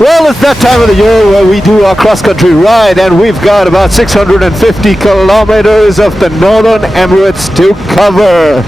Well, it's that time of the year where we do our cross-country ride, and we've got about 650 kilometers of the Northern Emirates to cover.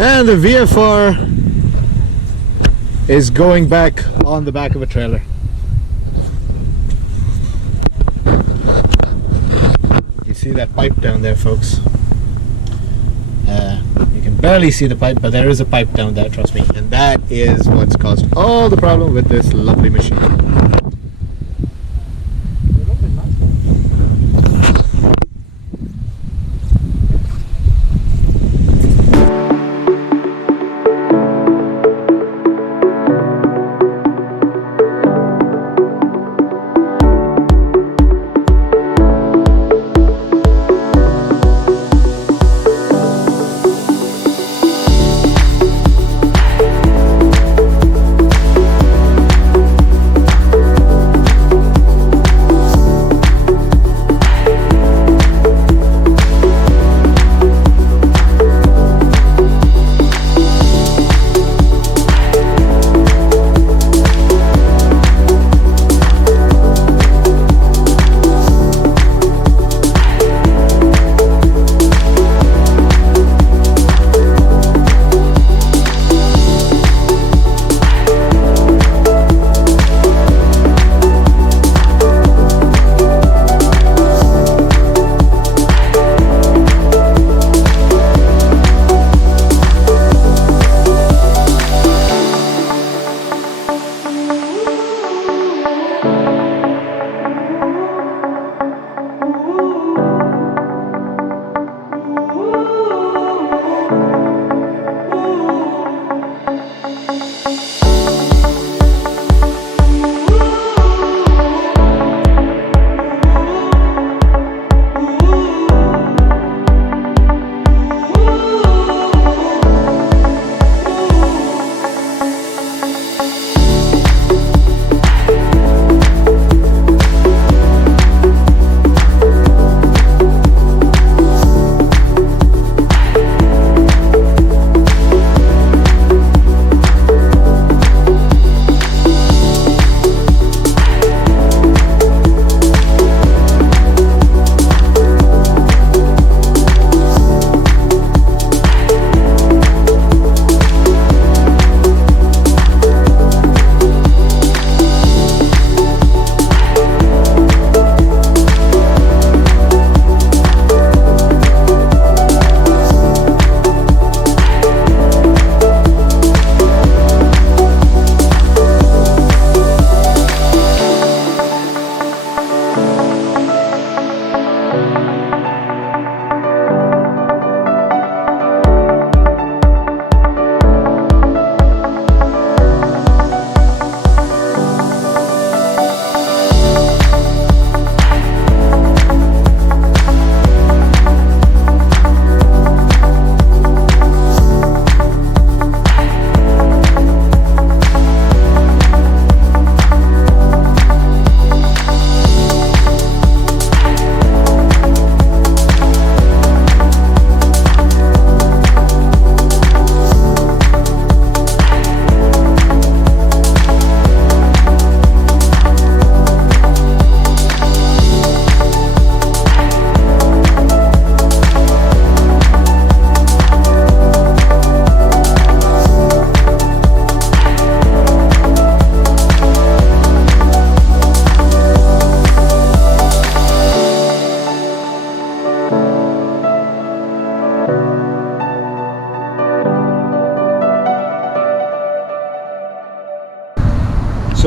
And the VFR is going back on the back of a trailer. You see that pipe down there, folks? You can barely see the pipe, but there is a pipe down there, trust me. And that is what's caused all the problem with this lovely machine.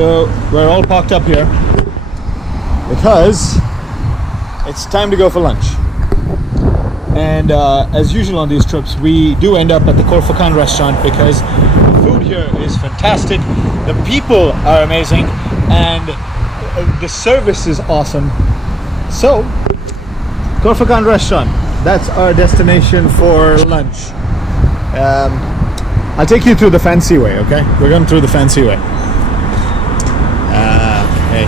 So we're all parked up here because it's time to go for lunch. And as usual on these trips, we do end up at the Khorfakkan Restaurant because the food here is fantastic, the people are amazing, and the service is awesome. So, Khorfakkan Restaurant, that's our destination for lunch. I'll take you through the fancy way, okay? We're going through the fancy way. Hey.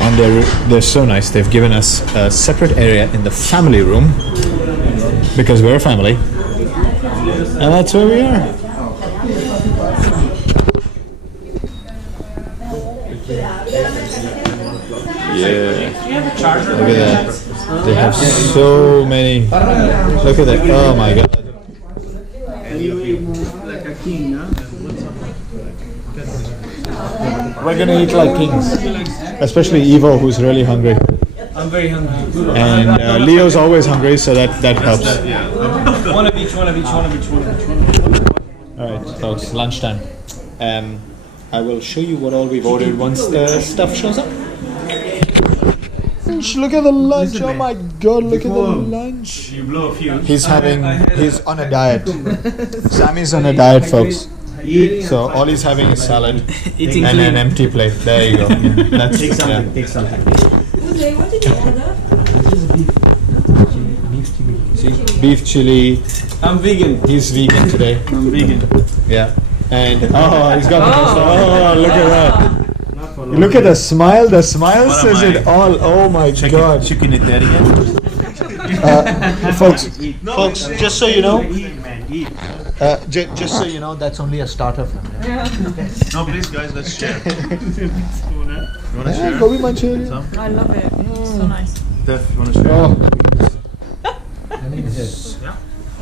And they're so nice. They've given us a separate area in the family room because we're a family. And that's where we are. Yeah. Look at that. They have so many. Look at that. Oh my god. We're gonna eat like kings. Especially Evo, who's really hungry. I'm very hungry. And Leo's always hungry, so that helps. One of each. Alright, folks, lunchtime. I will show you what all we've ordered once the stuff shows up. Look at the lunch, oh my god, look at the lunch. You blow a few. He's on a diet. Sammy's on a diet, folks. So all he's having is salad and an empty plate. There you go. That's Take something. Okay, what did you order? See, beef chili. I'm vegan. He's vegan today. I'm vegan. Yeah. And he's got the look at that. Look at the smile. The smile says it all. Oh my god. Chicken Italian. Folks, just so you know, just so you know, that's only a starter for me. No, please, guys, let's share. You wanna share? Gobi Manchurian. I love it. So nice. Steph, you wanna share? Oh.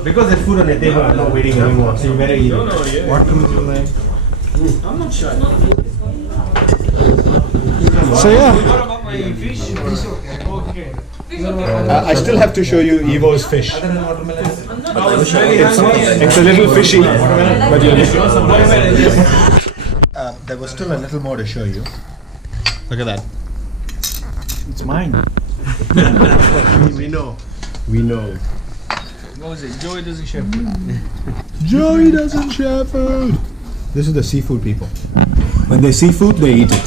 Because there's food on the table, I'm not waiting anymore. So you better eat it. What can you like? I'm not shy. So yeah, What about my fish? Okay. I still have to show you Evo's fish. I was really hungry. It's a little fishy, but there was still a little more to show you. Look at that. It's mine. We know. What was it? Joey doesn't share food. Joey doesn't share food. This is the seafood people. When they see food, they eat it.